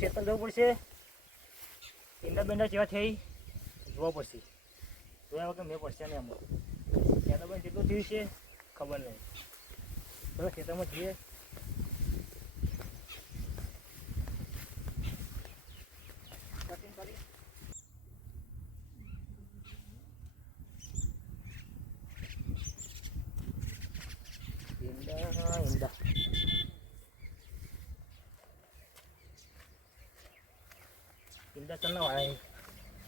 ખેતર જવું પડશે. ઈંડા બેંડા જેવા થઈ જોવા પડશે. જોયા વગર મેં પડશે ને આમાં ત્યાં તો પણ કેટલું થયું છે ખબર નહીં. બરાબર ખેતરમાં જઈએ. ઈંડા ચાલના વાય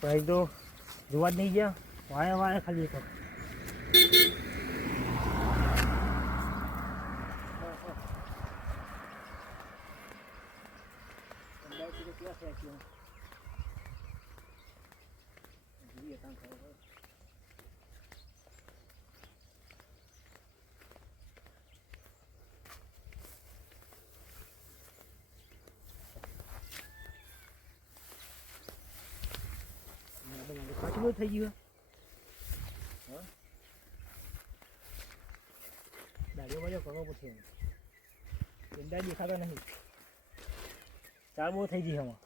ભાઈ તો જોવા જ નહીં ગયા. વાયા ખાલી એક ખાસું થઈ ગયું. દાડીઓ બાજુ કરવો પડશે. ઈંડા દેખાતા નહીં. ચાર બહુ થઈ ગઈ એમાં.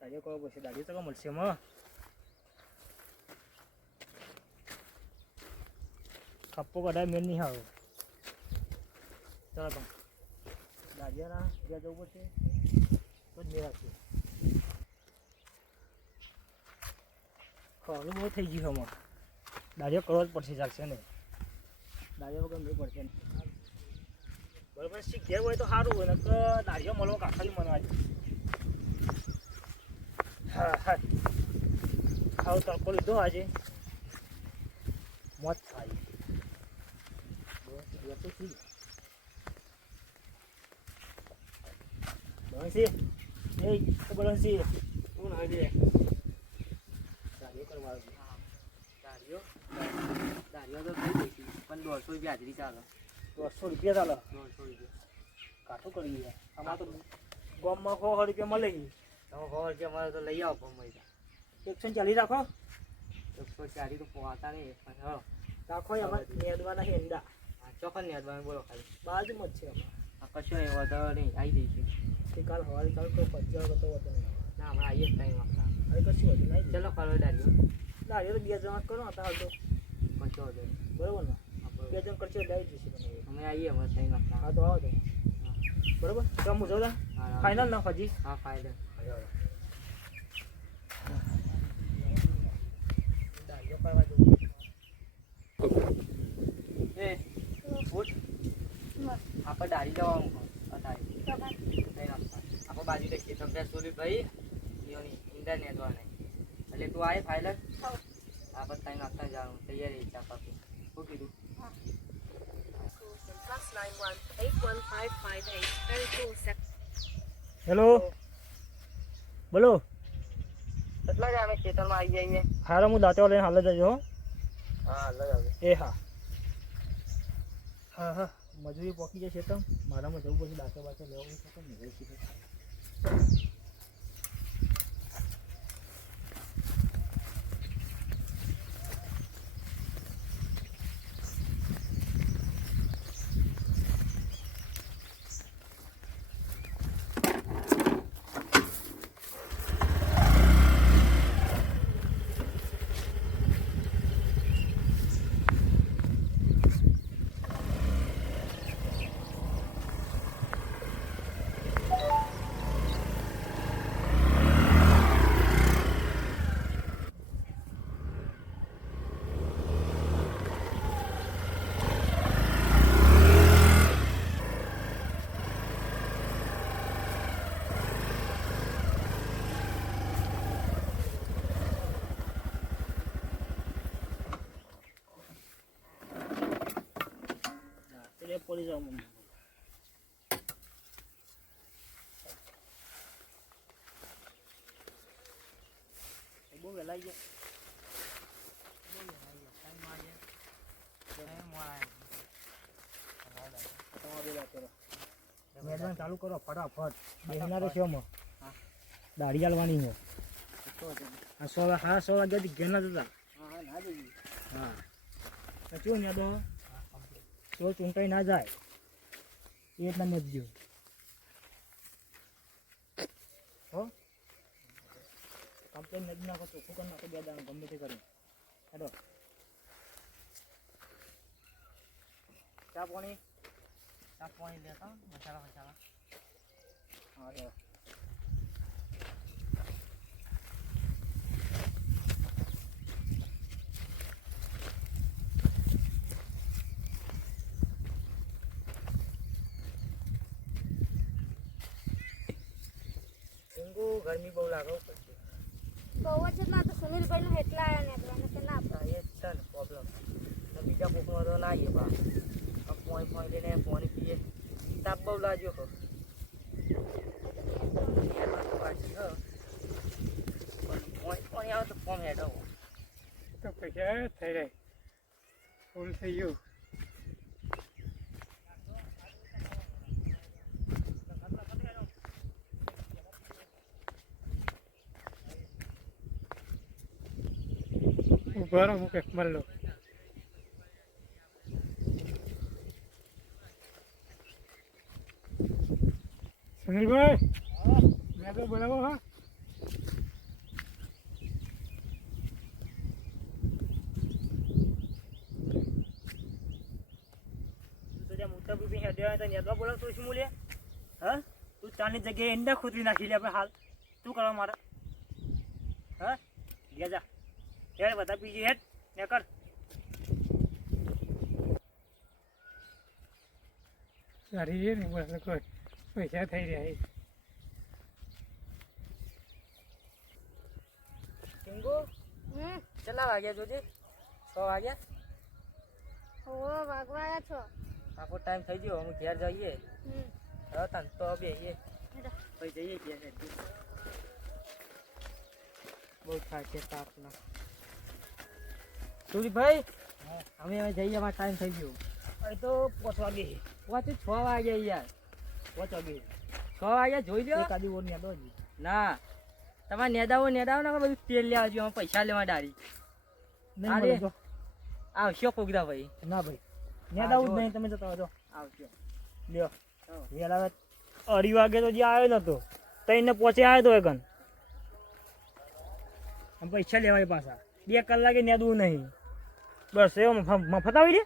દાડીઓ કરવો પડશે. દાડીઓ તો મળશે એમાં. ખપ્પો કઢાય મેન નહીં આવે. ચાલો તો દાડિયાના જ્યાં જવું પડશે તો જ મેળવશે. ખરું બહુ થઈ ગયું એમાં. દાડિયો કરવો જ પડશે. ચાલશે ને દાડિયો વગર નહીં પડશે ને. બરાબર શીખ્યા હોય તો સારું હોય ને કે દાડિયો મળવો કાખાલી મળવા દે. હા હા ખાવ તડકો લીધો આજે મોજ થાય. બળવંશી એ બળવંશી શું ના દે દાડિયો કરવા દાડિયો તો થઈ ગઈ પણ 150 રૂપિયા હાજરી ચાલે. 150 રૂપિયા ચાલે. 150 રૂપિયા કાઠું કરી ગયા. આમાં તો ગામમાં 100 રૂપિયા મળે. તમે 100 રૂપિયા મળે તો લઈ આવો. 140 રાખો. 140 તો પહોંચતા નહીં પણ હા રાખો. એમાં નેદવાના ઈંડા ચોખા નેદવાના બોલો ખાલી બાજુમાં જ છે. આ કશો એ વધારે નહીં આવી જઈશું. કાલ સવારે ચાલ કોઈ પંચાવ કરતો હતો નહીં. ના હમણાં આવીએ ટાઈમ આપતા હવે કશું હતું નહીં. ચલો કરો દાડિયો તો 2 જણા કરો હતા તો કશો હતો બરાબર ને. 2 જણ કરશો એટલે આવી જઈશું તમે. અમે આવીએ હમણાં ટાઈમ આપતા. હા તો આવો તો બરાબર. તો હું જોઉં ફાઇનલ ના ફજી. હા ફાઇનલ. દાડિયો કરવા જવું એ ફૂટ આપણે દાડી જવાનું આપણે બાજુ લખીએ તમને સુલીભાઈ ઈંડા નેદવા નહીં એટલે તું આવે ફાઇનલ. આપણે ટાઈમ આપતા જવાનું તૈયારી ચા પાકી. શું કીધું? હેલો બોલો. કેટલા જ અમે ખેતરમાં આવી જઈએ. હારા હું દાંતેવા લઈને હાલ જ જજો. હા હાલ જ આવે. એ હા હા હા મજૂરી પોકી જશે તો મારામાં જવું પછી દાંતો બાતો લેવું પડશે ને. પડી જાવ મને. બહુ વહેલા ગયા. મેદાન ચાલુ કરો ફટાફટ. બેહનારે છે એમાં દાઢી ચાલવાની છે. 100 વાગ્યાથી ઘેર ના જતા. હા શું યાદ સો ચૂંટાઈ ના જાય એ રીતના મત જો. હો કમ્પ્લેન નદી નાખો ચોખ્ખું કરી નાખો 2 દાણા ગમે તે કરી હેડો ચા પાણી લેતા મસાલા હા હેડો ગરમી બહુ લાગે બહુ જ ના તો સુનિલભાઈ નું એટલા આયા ને કે ના એ જ છે ને પ્રોબ્લેમ બીજા કોકમાં તો ના આવીએ બા પોણી લઈને પાણી પીએ તાપ બહુ લાગ્યો હો પાણી આવે તો ફોર્મ હેડો તો પૈસા થઈ જાય ફૂલ થઈ ગયું ઉભા રહો મૂકે મલ્લો સુનિલભાઈ મેં તો બોલાવો હા મોટા બી હેડ્યા તો નેદવા બોલાવ તો શું મૂલે હા તું ચાની જગ્યાએ ઈંડા ખોતરી નાખી લે આપણે હાલ શું કરવા મારે હા ગયા જા હેડ બધા બીજી હેડ ને કર સારી છે ને બસ કોઈ પૈસા થઈ રહ્યા ટીંગુ કેટલા વાગ્યા જોજે 6 વાગ્યા હોવો વાગવાયા છો આખો ટાઈમ થઈ ગયો અમે ઘેર જઈએ હા તને તો બેહીએ પછી જઈએ ઘેર બહુ થાય છે તાપના સુરીભાઈ અમે હવે જઈએ અમારો ટાઈમ થઈ ગયો અરે તો 5 વાગે 6 વાગ્યા યાર 5 વાગે 6 વાગ્યા જોઈ લો એકાદી ઓર નેદો ના તમારે નેદાવો ને બધું તેલ લેવા જોઈએ પૈસા લેવા ડારી આવશો કોગદા ભાઈ ના ભાઈ નેદાવું જ નહીં તમે જતા આવજો આવજો લ્યો વેલા 2:30 વાગે તો જે આવ્યો નતો તઈને પહોંચે આવ્યો તો એકન પૈસા લેવાય પાછા 2 કલાકે નેદવું નહીં બસ એવો મફત આવી દે